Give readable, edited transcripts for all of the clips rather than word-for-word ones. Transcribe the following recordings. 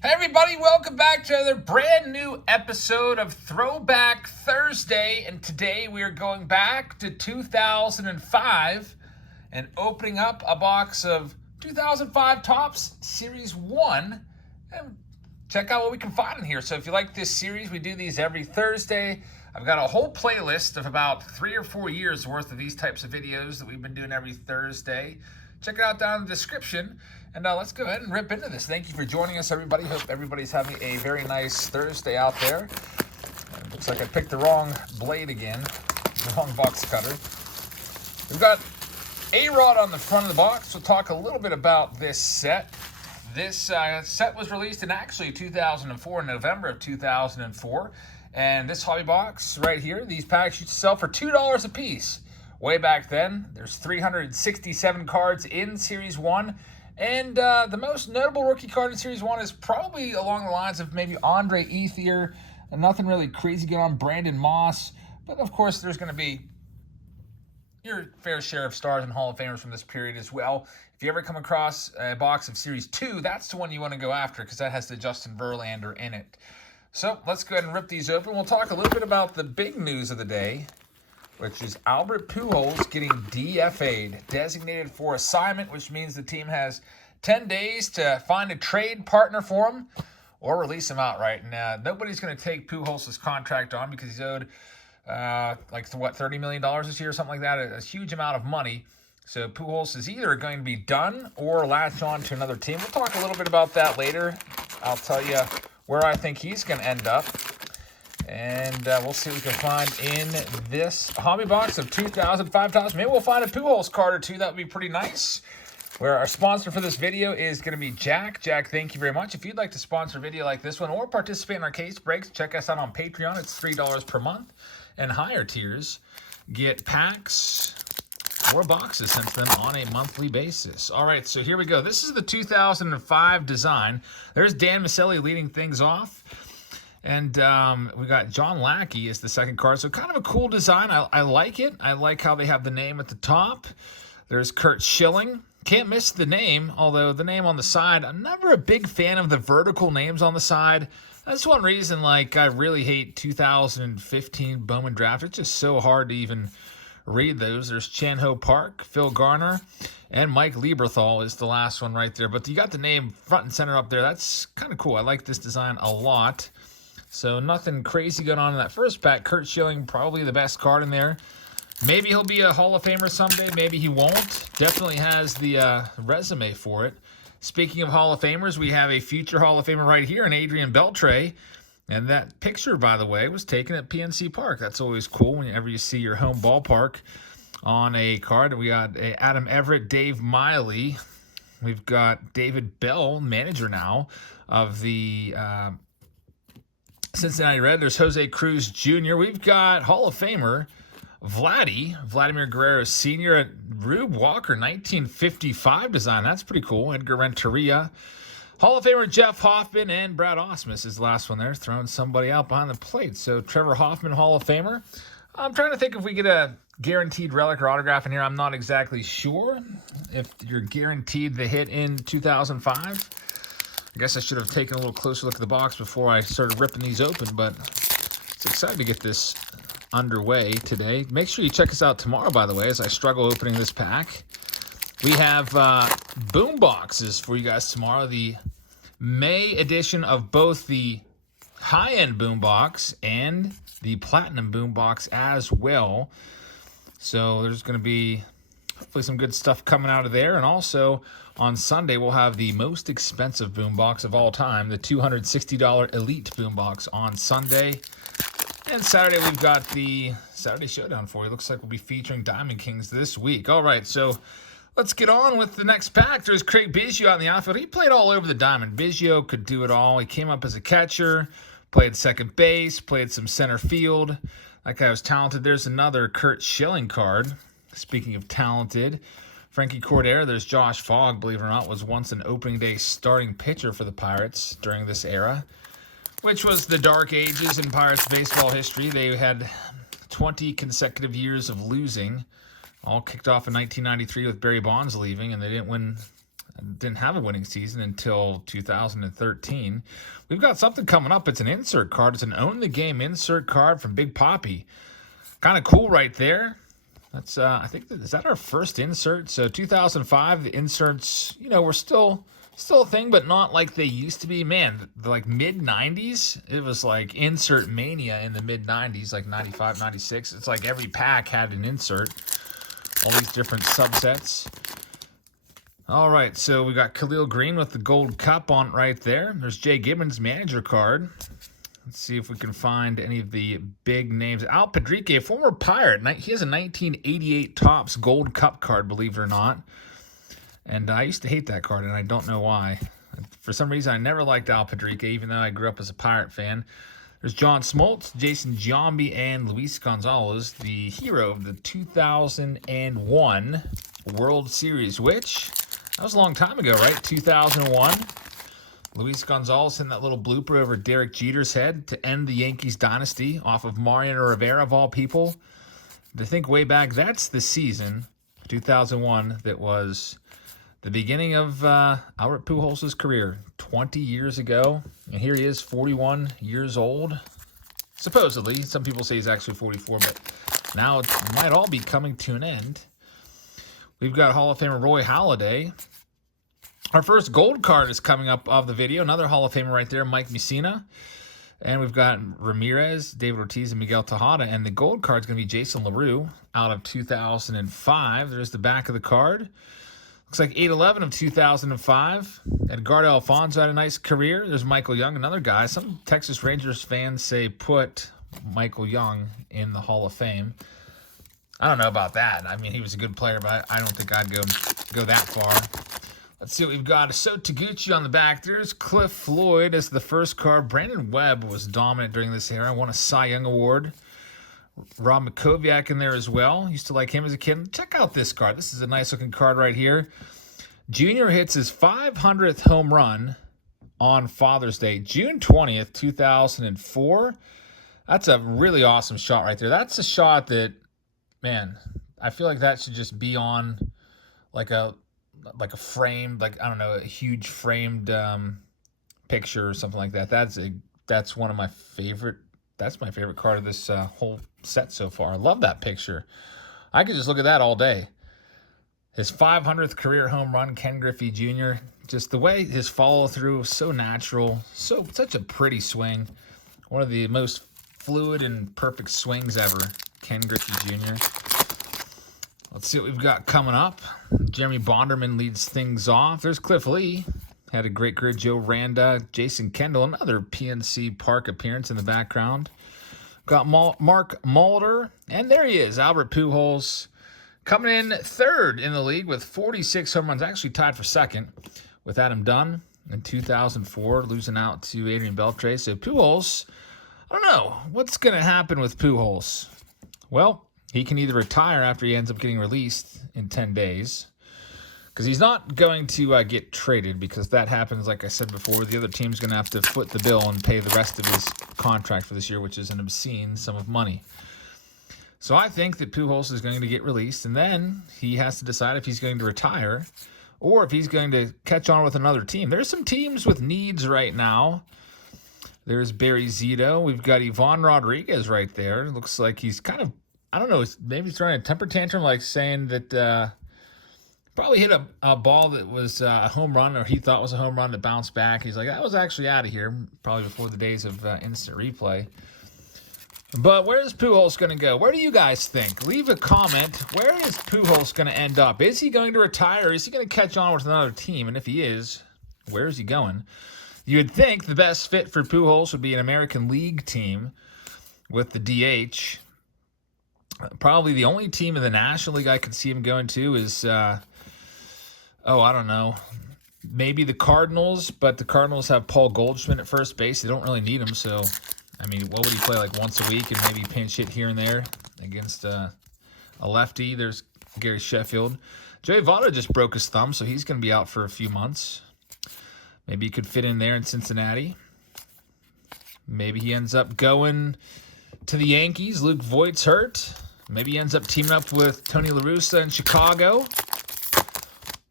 Hey everybody, welcome back to another brand new episode of Throwback Thursday, and today we are going back to 2005 and opening up a box of 2005 Topps Series 1 and check out what we can find in here. So if you like this series, we do these every Thursday. I've got a whole playlist of about 3 or 4 years worth of these types of videos that we've been doing every Thursday. Check it out down in the description. And let's go ahead and rip into this. Thank you for joining us, everybody. Hope everybody's having a very nice Thursday out there. It looks like I picked the wrong blade again, the wrong box cutter. We've got A-Rod on the front of the box. We'll talk a little bit about this set. This set was released in actually 2004, November of 2004. And this hobby box right here, these packs used to sell for $2 a piece. Way back then, there's 367 cards in Series 1. And the most notable rookie card in Series 1 is probably along the lines of maybe Andre Ethier. Nothing really crazy going on. Brandon Moss. But, of course, there's going to be your fair share of stars and Hall of Famers from this period as well. If you ever come across a box of Series 2, that's the one you want to go after because that has the Justin Verlander in it. So let's go ahead and rip these open. We'll talk a little bit about the big news of the day, which is Albert Pujols getting DFA'd, designated for assignment, which means the team has 10 days to find a trade partner for him or release him outright. And nobody's going to take Pujols' contract on because he's owed $30 million this year or something like that, a huge amount of money. So Pujols is either going to be done or latch on to another team. We'll talk a little bit about that later. I'll tell you where I think he's going to end up. And we'll see what we can find in this hobby box of 2005 Topps. Maybe we'll find a Pujols card or two. That would be pretty nice. Where our sponsor for this video is going to be Jack. Jack, thank you very much. If you'd like to sponsor a video like this one or participate in our case breaks, check us out on Patreon. It's $3 per month. And higher tiers get packs or boxes sent to them on a monthly basis. All right, so here we go. This is the 2005 design. There's Dan Maselli leading things off. And we got John Lackey as the second card. So kind of a cool design. I like it. I like how they have the name at the top. There's Curt Schilling. Can't miss the name, although the name on the side, I'm never a big fan of the vertical names on the side. That's one reason, I really hate 2015 Bowman Draft. It's just so hard to even read those. There's Chan-Ho Park, Phil Garner, and Mike Lieberthal is the last one right there. But you got the name front and center up there. That's kind of cool. I like this design a lot. So nothing crazy going on in that first pack. Curt Schilling, probably the best card in there. Maybe he'll be a Hall of Famer someday. Maybe he won't. Definitely has the resume for it. Speaking of Hall of Famers, we have a future Hall of Famer right here in Adrian Beltre. And that picture, by the way, was taken at PNC Park. That's always cool whenever you see your home ballpark on a card. We got Adam Everett, Dave Miley. We've got David Bell, manager now of the Cincinnati Red. There's Jose Cruz Jr. We've got Hall of Famer Vladimir Guerrero Sr. Rube Walker, 1955 design. That's pretty cool. Edgar Renteria. Hall of Famer Jeff Hoffman and Brad Ausmus is the last one there, throwing somebody out behind the plate. So Trevor Hoffman, Hall of Famer. I'm trying to think if we get a guaranteed relic or autograph in here. I'm not exactly sure if you're guaranteed the hit in 2005. I guess I should have taken a little closer look at the box before I started ripping these open, but it's exciting to get this underway today. Make sure you check us out tomorrow, by the way, as I struggle opening this pack. We have boom boxes for you guys tomorrow. The May edition of both the high-end boom box and the platinum boom box as well. So there's going to be hopefully some good stuff coming out of there. And also on Sunday, we'll have the most expensive boombox of all time, the $260 Elite boombox on Sunday. And Saturday, we've got the Saturday Showdown for you. Looks like we'll be featuring Diamond Kings this week. All right, so let's get on with the next pack. There's Craig Biggio out in the outfield. He played all over the diamond. Biggio could do it all. He came up as a catcher, played second base, played some center field. That guy was talented. There's another Curt Schilling card. Speaking of talented, Frankie Cordero, there's Josh Fogg, believe it or not, was once an opening day starting pitcher for the Pirates during this era, which was the dark ages in Pirates baseball history. They had 20 consecutive years of losing, all kicked off in 1993 with Barry Bonds leaving, and they didn't win Didn't have a winning season until 2013. We've got something coming up. It's an insert card. It's an Own the Game insert card from Big Papi. Kind of cool right there. That's I think is that our first insert. So 2005, the inserts, were still a thing, but not like they used to be. Man, like mid 90s, it was like insert mania in the mid 90s, like 95, 96. It's like every pack had an insert. All these different subsets. All right, so we got Khalil Green with the gold cup on it right there. There's Jay Gibbons' manager card. Let's see if we can find any of the big names. Al Padrique, a former Pirate. He has a 1988 TOPPS gold cup card, believe it or not. And I used to hate that card, and I don't know why. For some reason, I never liked Al Padrique, even though I grew up as a Pirate fan. There's John Smoltz, Jason Giambi, and Luis Gonzalez, the hero of the 2001 World Series, which... that was a long time ago, right? 2001. Luis Gonzalez in that little blooper over Derek Jeter's head to end the Yankees dynasty off of Mariano Rivera, of all people. To think way back, that's the season, 2001, that was the beginning of Albert Pujols' career 20 years ago. And here he is, 41 years old. Supposedly. Some people say he's actually 44, but now it might all be coming to an end. We've got Hall of Famer Roy Halladay. Our first gold card is coming up of the video. Another Hall of Famer right there, Mike Mussina. And we've got Ramirez, David Ortiz, and Miguel Tejada. And the gold card is going to be Jason LaRue out of 2005. There's the back of the card. Looks like 8/11 of 2005. Edgardo Alfonso had a nice career. There's Michael Young, another guy. Some Texas Rangers fans say put Michael Young in the Hall of Fame. I don't know about that. I mean, he was a good player, but I don't think I'd go that far. Let's see what we've got. So Taguchi on the back. There's Cliff Floyd as the first card. Brandon Webb was dominant during this era. Won a Cy Young Award. Rob Makoviak in there as well. Used to like him as a kid. Check out this card. This is a nice looking card right here. Junior hits his 500th home run on Father's Day, June 20th, 2004. That's a really awesome shot right there. That's a shot that, man, I feel like that should just be on like a framed, like, I don't know, a huge framed picture or something like that. That's one of my favorite. That's my favorite card of this whole set so far. I love that picture. I could just look at that all day. His 500th career home run, Ken Griffey Jr. Just the way his follow through was so natural, such a pretty swing. One of the most fluid and perfect swings ever, Ken Griffey Jr. Let's see what we've got coming up. Jeremy Bonderman leads things off. There's Cliff Lee. Had a great career. Joe Randa, Jason Kendall, another PNC Park appearance in the background. Got Mark Mulder. And there he is, Albert Pujols. Coming in third in the league with 46 home runs. Actually tied for second with Adam Dunn in 2004. Losing out to Adrian Beltre. So Pujols, I don't know. What's going to happen with Pujols? Well, he can either retire after he ends up getting released in 10 days, because he's not going to get traded, because that happens, like I said before, the other team's going to have to foot the bill and pay the rest of his contract for this year, which is an obscene sum of money. So I think that Pujols is going to get released, and then he has to decide if he's going to retire or if he's going to catch on with another team. There's some teams with needs right now. There's Barry Zito. We've got Ivan Rodriguez right there. It looks like he's kind of, I don't know, maybe throwing a temper tantrum, like saying that probably hit a ball that was a home run, or he thought was a home run, that bounced back. He's like, that was actually out of here, probably before the days of instant replay. But where's Pujols going to go? Where do you guys think? Leave a comment. Where is Pujols going to end up? Is he going to retire? Or is he going to catch on with another team? And if he is, where is he going? You would think the best fit for Pujols would be an American League team with the DH. Probably the only team in the National League I could see him going to is, I don't know, maybe the Cardinals, but the Cardinals have Paul Goldschmidt at first base. They don't really need him, so, I mean, what would he play, like once a week and maybe pinch hit here and there against a lefty? There's Gary Sheffield. Joey Votto just broke his thumb, so he's going to be out for a few months. Maybe he could fit in there in Cincinnati. Maybe he ends up going to the Yankees. Luke Voigt's hurt. Maybe he ends up teaming up with Tony La Russa in Chicago.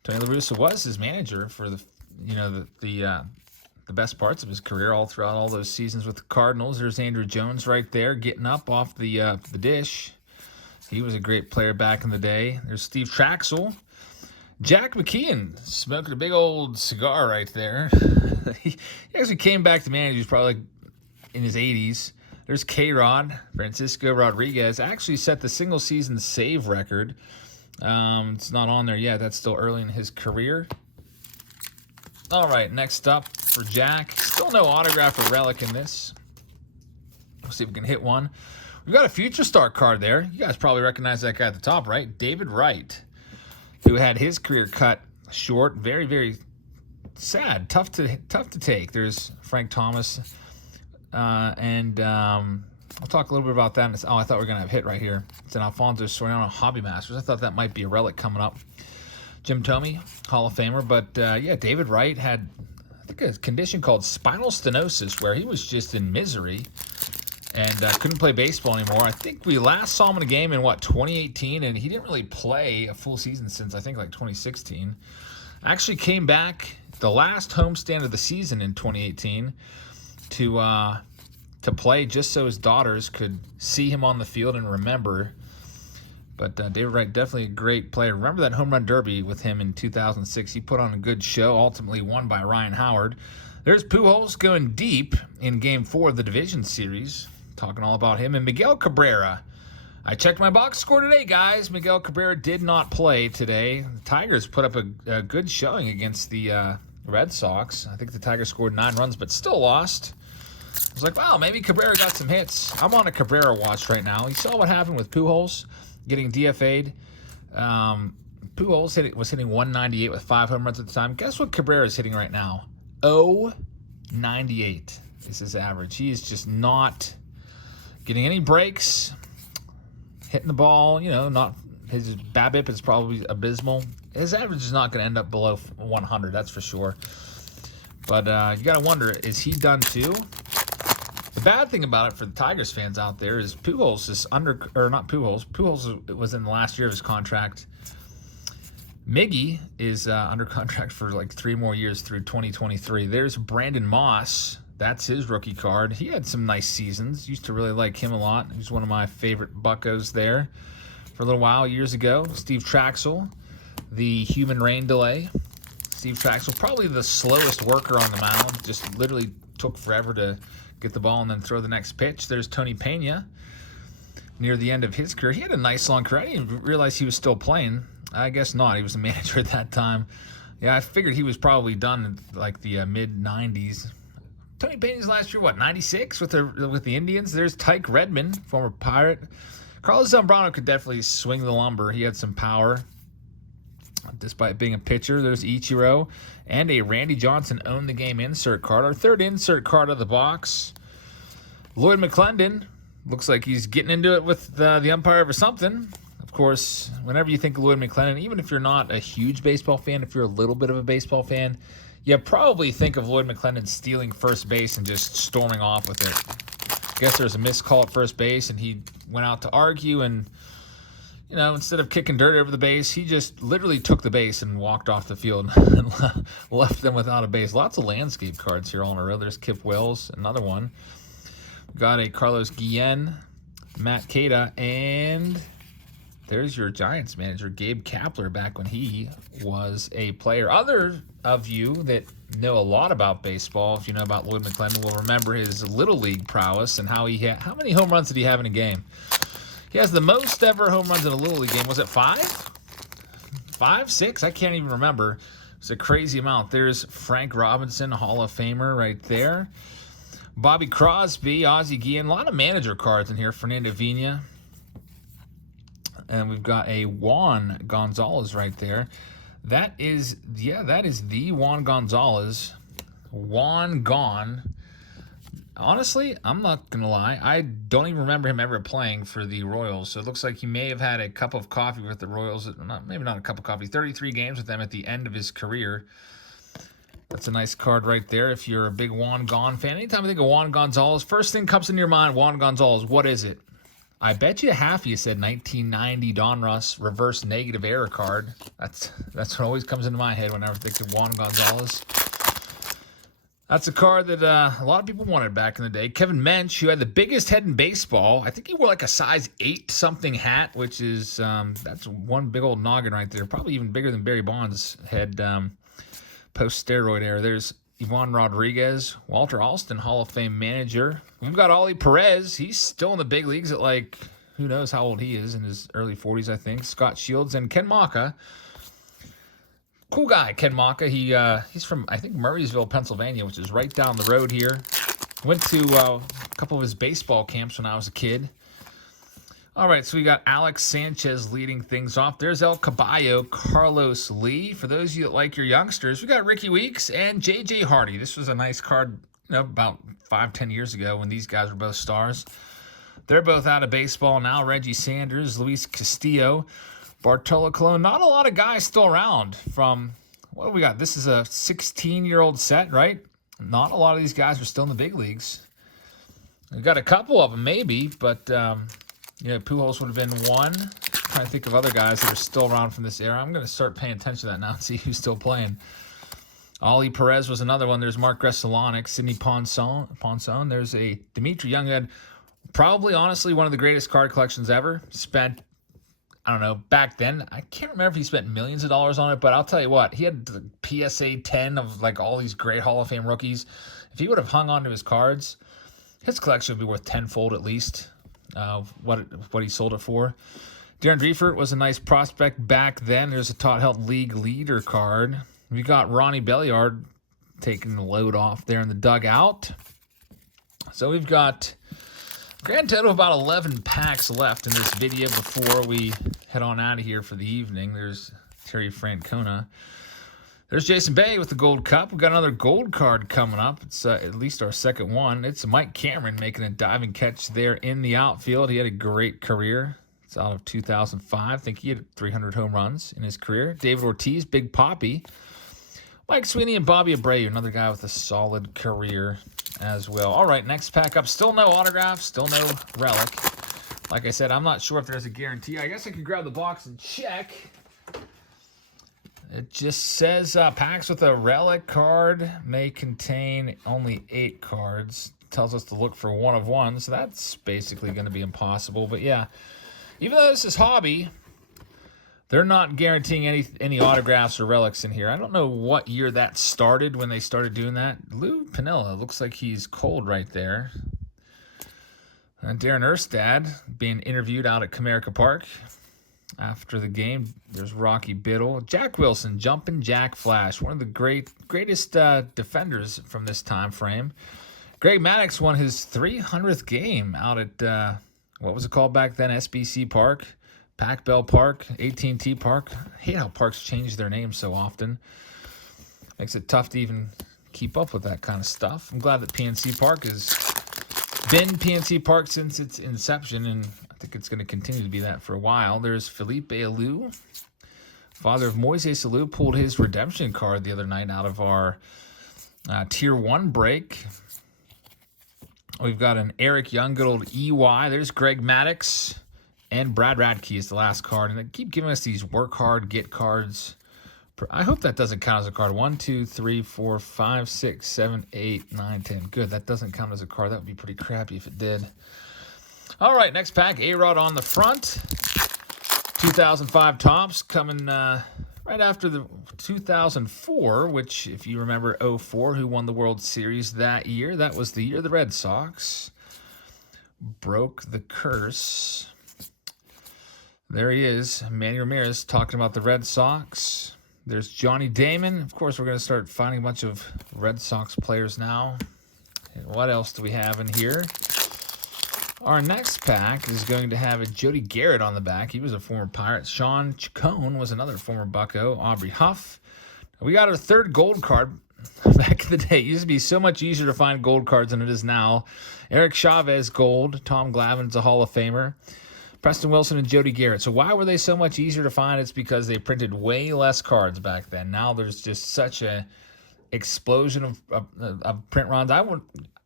Tony La Russa was his manager for the best parts of his career all throughout all those seasons with the Cardinals. There's Andrew Jones right there getting up off the dish. He was a great player back in the day. There's Steve Traxel. Jack McKeon smoking a big old cigar right there. He actually came back to manage. He was probably in his 80s. There's K-Rod. Francisco Rodriguez actually set the single-season save record. It's not on there yet. That's still early in his career. All right, next up for Jack. Still no autograph or relic in this. We'll see if we can hit one. We've got a Future Star card there. You guys probably recognize that guy at the top, right? David Wright, who had his career cut short. Very, very sad. Tough to take. There's Frank Thomas. And I'll talk a little bit about that. I thought we were going to have hit right here. It's an Alfonso Soriano Hobby Masters. I thought that might be a relic coming up. Jim Thome, Hall of Famer. But, yeah, David Wright had, I think, a condition called spinal stenosis where he was just in misery and couldn't play baseball anymore. I think we last saw him in a game in, 2018, and he didn't really play a full season since, I think, 2016. Actually came back the last homestand of the season in 2018 to play just so his daughters could see him on the field and remember. But David Wright, definitely a great player. Remember that home run derby with him in 2006. He put on a good show, ultimately won by Ryan Howard. There's Pujols going deep in Game 4 of the Division Series. Talking all about him. And Miguel Cabrera. I checked my box score today, guys. Miguel Cabrera did not play today. The Tigers put up a good showing against the Red Sox. I think the Tigers scored 9 runs, but still lost. I was like, wow, maybe Cabrera got some hits. I'm on a Cabrera watch right now. You saw what happened with Pujols getting DFA'd. Pujols was hitting 198 with 5 home runs at the time. Guess what Cabrera is hitting right now? 0.98 is his average. He is just not getting any breaks, hitting the ball. Not his BABIP is probably abysmal. His average is not going to end up below 100, that's for sure. But you got to wonder, is he done too? The bad thing about it for the Tigers fans out there is Pujols is Pujols was in the last year of his contract. Miggy is under contract for 3 more years through 2023. There's Brandon Moss. That's his rookie card. He had some nice seasons. Used to really like him a lot. He was one of my favorite buccos there for a little while years ago. Steve Traxel, the human rain delay. Steve Traxel, probably the slowest worker on the mound. Just literally took forever to get the ball and then throw the next pitch. There's Tony Pena near the end of his career. He had a nice long career. I didn't even realize he was still playing. I guess not. He was a manager at that time. Yeah, I figured he was probably done in the mid-90s. Tony Pena's last year, 96 with the Indians? There's Tyke Redmond, former Pirate. Carlos Zambrano could definitely swing the lumber. He had some power despite being a pitcher. There's Ichiro and a Randy Johnson own the game insert card. Our third insert card of the box. Lloyd McClendon looks like he's getting into it with the umpire or something. Of course, whenever you think of Lloyd McClendon, even if you're not a huge baseball fan, if you're a little bit of a baseball fan, you probably think of Lloyd McClendon stealing first base and just storming off with it. I guess there's a missed call at first base, and he went out to argue, and instead of kicking dirt over the base, he just literally took the base and walked off the field and left them without a base. Lots of landscape cards here all in a row. There's Kip Wells, another one. We've got a Carlos Guillen, Matt Cada, and there's your Giants manager, Gabe Kapler, back when he was a player. Other of you that know a lot about baseball, if you know about Lloyd McClendon, will remember his Little League prowess and how how many home runs did he have in a game? He has the most ever home runs in a Little League game. Was it 5? 5, 6? I can't even remember. It's a crazy amount. There's Frank Robinson, Hall of Famer right there. Bobby Crosby, Ozzie Guillen. A lot of manager cards in here. Fernando Vina. And we've got a Juan Gonzalez right there. That is the Juan Gonzalez. Juan Gon. Honestly, I'm not going to lie. I don't even remember him ever playing for the Royals. So it looks like he may have had a cup of coffee with the Royals. Maybe not a cup of coffee. 33 games with them at the end of his career. That's a nice card right there if you're a big Juan Gon fan. Anytime I think of Juan Gonzalez, first thing comes into your mind, Juan Gonzalez, what is it? I bet you half you said 1990 Donruss reverse negative error card. That's what always comes into my head whenever I think of Juan Gonzalez. That's a card that a lot of people wanted back in the day. Kevin Mensch, who had the biggest head in baseball. I think he wore like a size 8 something hat, which is that's one big old noggin right there. Probably even bigger than Barry Bonds' head post-steroid era. There's Ivan Rodriguez, Walter Alston, Hall of Fame manager. We've got Ollie Perez. He's still in the big leagues at like, who knows how old he is, in his early 40s, I think. Scott Shields and Ken Maka. Cool guy, Ken Maka. He's from, I think, Murraysville, Pennsylvania, which is right down the road here. Went to a couple of his baseball camps when I was a kid. All right, so we got Alex Sanchez leading things off. There's El Caballo, Carlos Lee. For those of you that like your youngsters, we got Ricky Weeks and J.J. Hardy. This was a nice card, about 5-10 years ago when these guys were both stars. They're both out of baseball now. Reggie Sanders, Luis Castillo, Bartolo Colon. Not a lot of guys still around from, what do we got? This is a 16-year-old set, right? Not a lot of these guys are still in the big leagues. We got a couple of them maybe, but Pujols would have been one. I'm trying to think of other guys that are still around from this era. I'm going to start paying attention to that now and see who's still playing. Ollie Perez was another one. There's Mark Gressalonik, Sidney Ponson. There's a Dimitri Young, who had probably, honestly, one of the greatest card collections ever. Spent, I don't know, back then, I can't remember if he spent millions of dollars on it, but I'll tell you what, he had the PSA 10 of like all these great Hall of Fame rookies. If he would have hung on to his cards, his collection would be worth tenfold at least what he sold it for. Darren Dreifert was a nice prospect back then. There's a Todd Helton League leader card. We got Ronnie Belliard taking the load off there in the dugout. So we've got grand total of about 11 packs left in this video before we head on out of here for the evening. There's Terry Francona. There's Jason Bay with the Gold Cup. We've got another gold card coming up. It's at least our second one. It's Mike Cameron making a diving catch there in the outfield. He had a great career. It's out of 2005. I think he had 300 home runs in his career. David Ortiz, Big Papi. Mike Sweeney and Bobby Abreu, another guy with a solid career as well. All right, next pack up. Still no autograph, still no relic. Like I said, I'm not sure if there's a guarantee. I guess I could grab the box and check. It just says packs with a relic card may contain only 8 cards. Tells us to look for one of one, so that's basically going to be impossible. But yeah, even though this is hobby, they're not guaranteeing any autographs or relics in here. I don't know what year that started when they started doing that. Lou Piniella looks like he's cold right there. And Darren Erstad being interviewed out at Comerica Park after the game. There's Rocky Biddle. Jack Wilson, Jumpin' Jack Flash, one of the greatest defenders from this time frame. Greg Maddux won his 300th game out at, what was it called back then? SBC Park. Pac Bell Park, AT&T Park. I hate how parks change their names so often. Makes it tough to even keep up with that kind of stuff. I'm glad that PNC Park has been PNC Park since its inception, and I think it's going to continue to be that for a while. There's Felipe Alou, father of Moises Alou, pulled his redemption card the other night out of our Tier 1 break. We've got an Eric Young, good old EY. There's Greg Maddux. And Brad Radke is the last card. And they keep giving us these work hard, get cards. I hope that doesn't count as a card. 1, 2, 3, 4, 5, 6, 7, 8, 9, 10. Good, that doesn't count as a card. That would be pretty crappy if it did. All right, next pack. A-Rod on the front. 2005 Topps coming right after the 2004, which, if you remember 04, who won the World Series that year? That was the year the Red Sox broke the curse. There he is, Manny Ramirez, talking about the Red Sox. There's Johnny Damon. Of course, we're going to start finding a bunch of Red Sox players now. And what else do we have in here? Our next pack is going to have a Jody Garrett on the back. He was a former Pirate. Sean Chacon was another former Bucco. Aubrey Huff. We got our third gold card. Back in the day, it used to be so much easier to find gold cards than it is now. Eric Chavez, gold. Tom Glavine's a Hall of Famer. Preston Wilson and Jody Garrett. So why were they so much easier to find? It's because they printed way less cards back then. Now there's just such a explosion of print runs.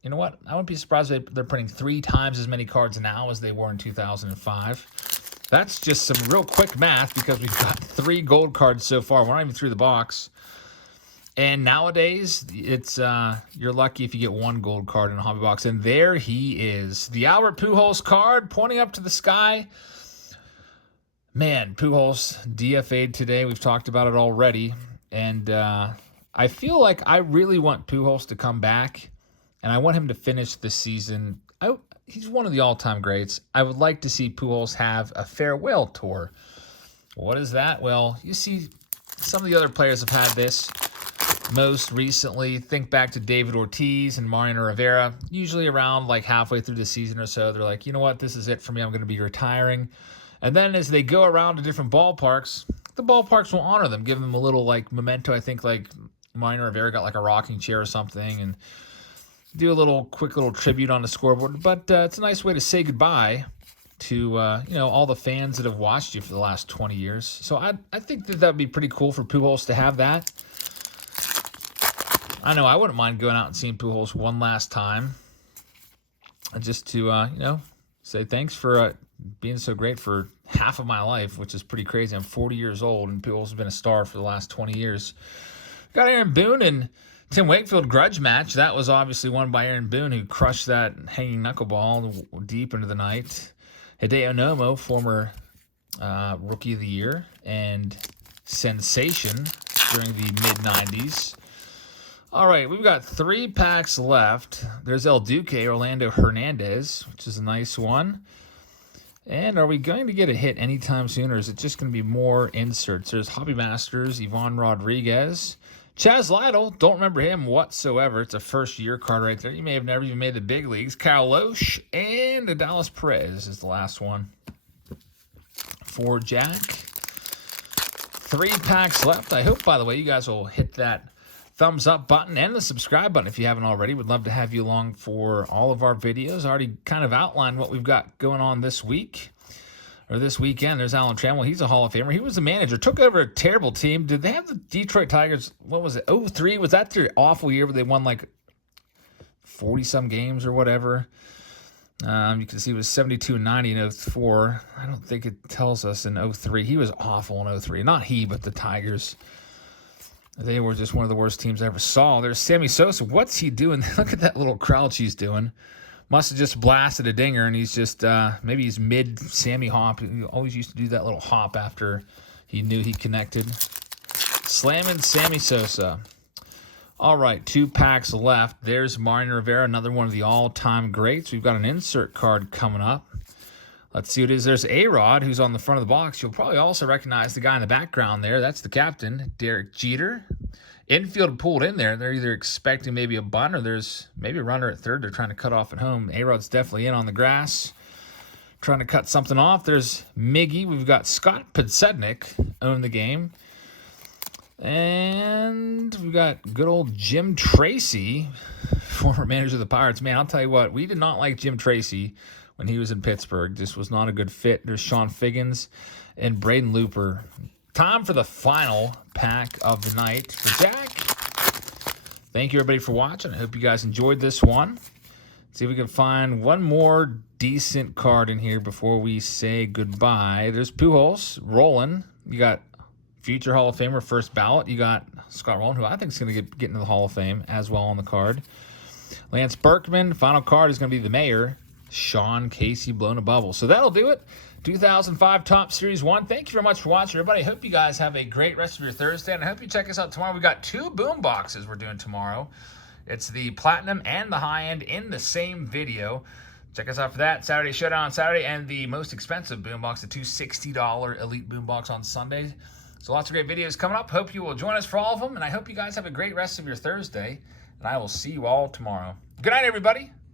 you know what? I wouldn't be surprised if they're printing 3 times as many cards now as they were in 2005. That's just some real quick math because we've got 3 gold cards so far. We're not even through the box. And nowadays, it's you're lucky if you get 1 gold card in a hobby box. And there he is. The Albert Pujols card pointing up to the sky. Man, Pujols DFA'd today. We've talked about it already. And I feel like I really want Pujols to come back. And I want him to finish the season. He's one of the all-time greats. I would like to see Pujols have a farewell tour. What is that? Well, you see some of the other players have had this. Most recently, think back to David Ortiz and Mariano Rivera. Usually around like halfway through the season or so, they're like, you know what, this is it for me. I'm going to be retiring. And then as they go around to different ballparks, the ballparks will honor them, give them a little like memento. I think like Mariano Rivera got like a rocking chair or something and do a quick little tribute on the scoreboard. But it's a nice way to say goodbye to all the fans that have watched you for the last 20 years. So I think that would be pretty cool for Pujols to have that. I know I wouldn't mind going out and seeing Pujols one last time, just to say thanks for being so great for half of my life, which is pretty crazy. I'm 40 years old, and Pujols has been a star for the last 20 years. Got Aaron Boone and Tim Wakefield grudge match. That was obviously won by Aaron Boone, who crushed that hanging knuckleball deep into the night. Hideo Nomo, former Rookie of the Year and sensation during the mid-90s. All right, we've got 3 packs left. There's El Duque, Orlando Hernandez, which is a nice one. And are we going to get a hit anytime soon, or is it just going to be more inserts? There's Hobby Masters, Ivan Rodriguez. Chaz Lytle, don't remember him whatsoever. It's a first-year card right there. You may have never even made the big leagues. Kyle Loesch and Adalis Perez is the last one for Jack. 3 packs left. I hope, by the way, you guys will hit that thumbs up button and the subscribe button if you haven't already. Would love to have you along for all of our videos. I already kind of outlined what we've got going on this week or this weekend. There's Alan Trammell. He's a Hall of Famer. He was the manager. Took over a terrible team. Did they have the Detroit Tigers? What was it? 03? Was that their awful year where they won like 40-some games or whatever? You can see it was 72-90 in 04. I don't think it tells us in 03. He was awful in 03. Not he, but the Tigers. They were just one of the worst teams I ever saw. There's Sammy Sosa. What's he doing? Look at that little crouch he's doing. Must have just blasted a dinger, and he's just, maybe he's mid-Sammy hop. He always used to do that little hop after he knew he connected. Slamming Sammy Sosa. All right, 2 packs left. There's Mariano Rivera, another one of the all-time greats. We've got an insert card coming up. Let's see what it is. There's A-Rod, who's on the front of the box. You'll probably also recognize the guy in the background there. That's the captain, Derek Jeter. Infield pulled in there. They're either expecting maybe a bunt or there's maybe a runner at third. They're trying to cut off at home. A-Rod's definitely in on the grass, trying to cut something off. There's Miggy. We've got Scott Podsednik own the game. And we've got good old Jim Tracy, former manager of the Pirates. Man, I'll tell you what, we did not like Jim Tracy when he was in Pittsburgh. This was not a good fit. There's Sean Figgins and Braden Looper. Time for the final pack of the night for Jack. Thank you, everybody, for watching. I hope you guys enjoyed this one. See if we can find one more decent card in here before we say goodbye. There's Pujols rolling. You got future Hall of Famer, first ballot. You got Scott Rowland, who I think is going to get into the Hall of Fame as well on the card. Lance Berkman. Final card is going to be the mayor, Sean Casey, blown a bubble. So that'll do it. 2005 Topps Series 1. Thank you very much for watching, everybody. I hope you guys have a great rest of your Thursday, and I hope you check us out tomorrow. We've got 2 boom boxes we're doing tomorrow. It's the Platinum and the High End in the same video. Check us out for that. Saturday Showdown on Saturday, and the most expensive boom box, the $260 Elite boom box on Sunday. So lots of great videos coming up. Hope you will join us for all of them, and I hope you guys have a great rest of your Thursday, and I will see you all tomorrow. Good night, everybody.